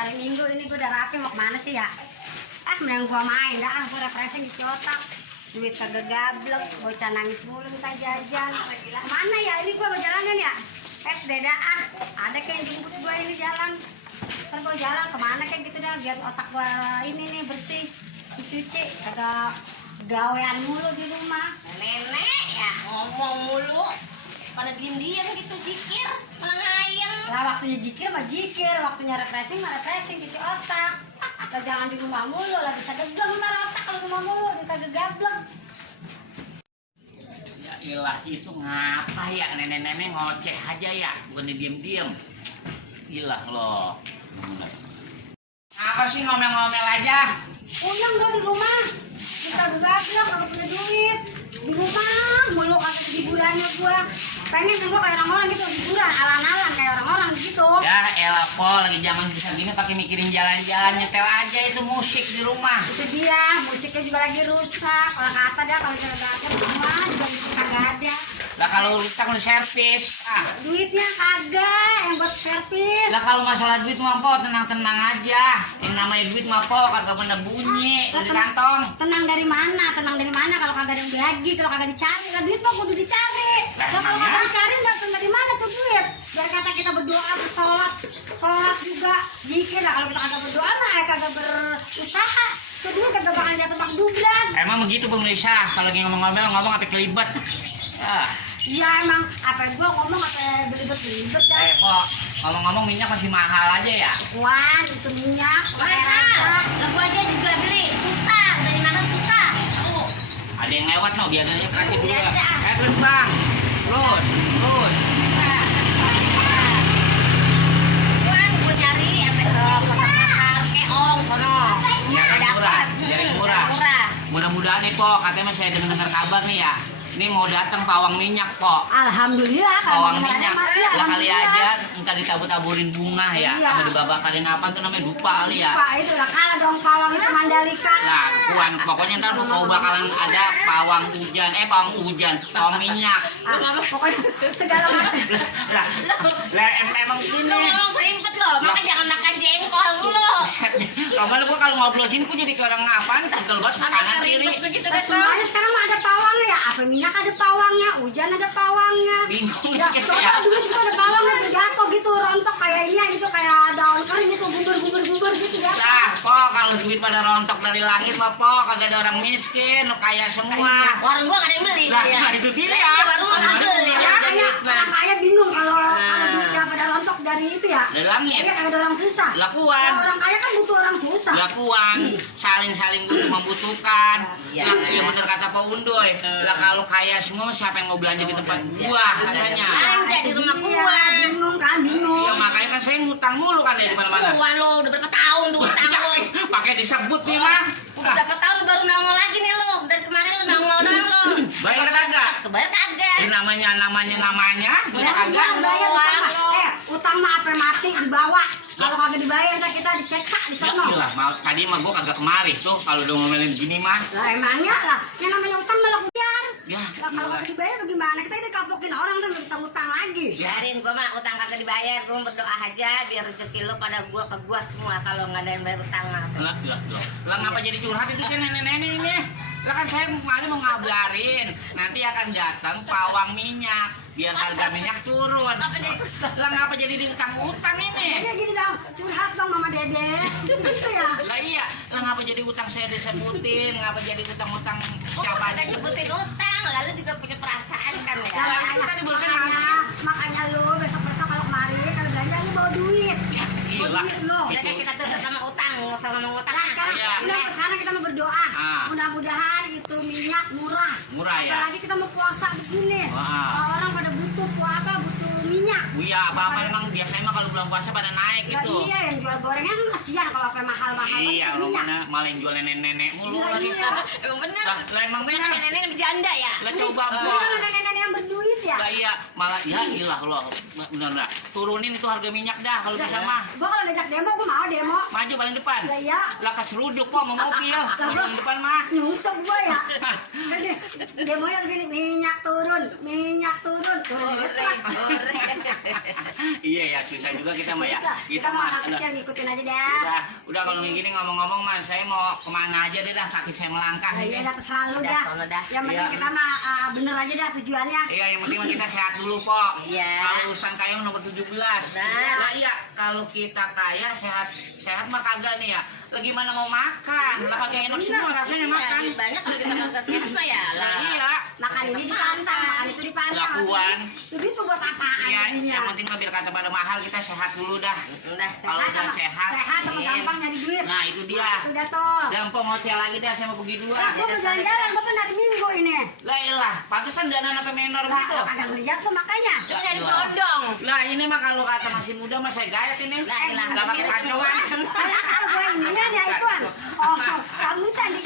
Hari Minggu ini gue udah rapi, mau kemana sih ya? Mending gue main dah, gue refreshing di otak. Duit kagak gablek, bocah nangis mulu minta jajan. Kemana ya? Ini gue mau jalanan ya? Beda ada kayak jemput gue ini jalan. Ntar gue jalan kemana kayak gitu dah, biar otak gue ini nih bersih. Dicuci, kagak gawean mulu di rumah. Nenek ya ngomong mulu. Pada diem-diem gitu jikir, malah ngayang. Lah waktunya jikir mah jikir, waktunya refreshing mah refreshing, cuci otak. Atau jangan di rumah mulu, lah bisa gegem ntar otak kalau di rumah mulu, dikagak gablek. Ya ilah, itu ngapa ya nenek-nenek ngoceh aja ya, bukan diem-diem. Ilah loh. Apa sih ngomel-ngomel aja? Pulang gua di rumah, dikagak gablek, kagak punya duit. Di rumah mulu kagak hiburannya gua. Pengen kan gua kayak orang-orang gitu, hiburan alan-alan kayak orang-orang gitu. Ya elah po, lagi zaman bisa gini pakai mikirin jalan-jalan, nyetel aja itu musik di rumah. Itu dia, musiknya juga lagi rusak. Kalau kata dah kalau jalan ada di rumah juga musik kagak ada. Lah kalau rusak lu servis. Duitnya kagak yang buat servis. Lah kalau masalah duit mah po tenang-tenang aja. Yang namanya duit mah po kagak pernah bunyi di kantong. Tenang dari mana? Tenang dari mana kalau kagak ada yang gaji, kalau kagak dicari, lah duit mah kudu dicari. Lah, Kalau emangnya? kagak dicari nggak dari mana tuh duit? Biar kata kita berdoa, sholat juga zikir lah. Kalau kita kagak berdoa mah kagak berusaha, tuh duit kagak bakal jatuh bak dublan. Emang begitu pemirsa, kalau lagi ngomong-ngomel ngomong apa kelibet. Iya emang, apa gua ngomong apa belibet-belibet dah. Po, ngomong-ngomong minyak masih mahal aja ya. Wan, itu minyak, Mahal. Lagu aja juga beli, susah, udah dimakan susah. Tuh. Ada yang lewat no, biar aja kasih dulu Lihat ya. dah. Terus bang, terus. Tuan, gue nyari apa tuh pasar keong sono. Nyari murah, nyari murah. Murah. Mudah-mudahan nih po, katanya saya dengar kabar nih ya. Ini mau datang pawang minyak po. Alhamdulillah Pawang kalau minyak, ada, lah kali alhamdulillah. aja ntar ditabur-taburin bunga ya, Iya. atau dibabakarin apa tuh namanya dupa kali ya. Lupa itu lah kalah dong pawang itu Mandalika. Nah, Puan, pokoknya ntar mau bakalan ada pawang hujan, pawang minyak. Pokoknya segala macam. Lah, emang gini. Lu ngomong serimpet lo, makanya jangan makan jengkol lo. Kalau gua kalau ngobrol sini gua jadi kayak orang apaan, tebel banget kanan kiri. Begitu Nah, semuanya sekarang mah ada pawangnya ya. Apa minyak ada pawangnya, hujan ada pawangnya. Bingung Ya, gitu coba ya. dulu juga ada pawangnya jatuh gitu, rontok kayaknya gitu kayak daun kering gitu, gugur gitu ya. Nah, kok kalau duit pada rontok dari langit mah po, kagak ada orang miskin, lu kaya semua. Warung gua gak ada yang beli. Lah, ya. nah, itu dia. Iya, warung gak ada beli. Ya, Ada Makanya duit mah. orang kaya bingung kalau duitnya pada rontok dari itu ya. Dari langit. Iya, kagak ada orang susah. Lakuan. Nah, orang kaya kan butuh orang susah. Lakuan, saling butuh membutuhkan. Iya. Lah, ya bener kata Pak Undoy. Lah kalau kaya semua siapa yang mau belanja di tempat gua katanya. Belanja di rumah Iya, gua. bingung kan, bingung. Ya makanya kan saya ngutang mulu kan dari mana-mana. Tuan lo udah berapa tahun tuh utang lo. Pakai disebut nih mah. Udah berapa tahun lu baru nongol lagi nih lo. Dari kemarin lu nongol doang lo. Bayar kagak? Kebayar kagak. Ini namanya. Gua Ya, kagak. utang bayar utang mah. Utang mah apa mati dibawa. Kalau kagak dibayar ntar kita diseksa di Ya sono. iyalah, tadi mah gua kagak kemari tuh kalau udah ngomelin gini mah. Lah emangnya lah, yang namanya utang malah kubiar. Ya, Lah kalau kagak dibayar bagaimana? Kita ini kapokin orang kan nggak bisa utang lagi. Biarin gua mah utang kagak dibayar. Gua berdoa aja biar rezeki lo pada gua ke gua semua kalau nggak ada yang bayar utang mah. Lah ngapa jadi curhat itu kan nenek-nenek ini? Lah kan saya kemarin mau ngabarin nanti akan datang pawang minyak biar harga minyak turun. Apa jadi Lah ngapa jadi diutang-utang ini? Jadi gini dong, curhat dong Mama Dede. Gitu ya. Lah iya, lah ngapa jadi utang saya disebutin, ngapa jadi utang-utang Gua siapa kagak sebutin utang, lalu juga punya perasaan kan ya. Lah, itu tadi barusan makanya lu besok-besok kalau kemari kalau belanja lu bawa duit. Bawa Gila. duit lu. Udah deh kita tutup sama utang, nggak usah ngomong utang. Nah, sekarang Iya. udah kesana kita mau berdoa. Mudah-mudahan itu minyak murah. Murah ya? Apalagi kita mau puasa begini. Wah. Orang pada butuh butuh minyak. Iya, apa-apa emang biasanya mah kalau bulan puasa pada naik Lah gitu. iya yang jual gorengan kan kasihan kalau apa mahal-mahal Iya, banget lu minyak. mana malah yang jual nenek-nenek mulu Iya, lagi. iya. Emang bener. Lah emang Banyak bener. nenek-nenek yang berjanda ya. Lah coba Ini gua. kan nenek-nenek yang berduit ya. Lah iya, malah ya ilah loh. Bener dah. Turunin itu harga minyak dah kalau bisa mah. Gua kalau ngajak demo gua mau demo. Maju paling depan. Lah iya. Lah keseruduk po mau mobil. Paling depan mah. Nyungsep gua ya. Jadi demo yang begini minyak turun, turun. Iya ya. ya susah juga kita mah ya. Susah. Kita mau anak kecil ngikutin aja dah. Udah kalau gini ngomong-ngomong mas, saya mau kemana aja deh dah, kaki saya melangkah. Iya ini. dah terserah lu Udah, dah. sono dah. Yang penting Iya. kita mah bener aja dah tujuannya. Iya, yang penting mah kita sehat dulu kok. Iya. Kalau urusan kaya nomor 17. Benar. Lah iya, kalau kita kaya sehat mah kagak nih ya. Lagi mana mau makan? Lah kagak enak semua rasanya makan. Makan banyak kalau kita kagak sehat mah ya Lah lah. iya. Makan ini dipantang, makan itu dipantang. Lakuan. Itu itu buat apaan Iya, jadinya? yang penting mah biar kata pada mahal kita sehat dulu dah. Udah. Kalau udah sehat. Sehat sama gampang nyari duit. Nah, itu dia. Sudah tuh. Gampang hotel lagi dah, saya mau pergi dulu. Lah, gua mau jalan-jalan, bapak hari Minggu ini. Lah iyalah, pantesan dana apa menor Lah, gitu. kagak lihat tuh makanya. Ya, Jadi ilah. bodong. Lah ini mah kalau kata masih muda mah saya gayet ini. Lah, ilah, Gak pakai pikirin kacauan. Kayak gua inian ya ituan. Oh, kamu tadi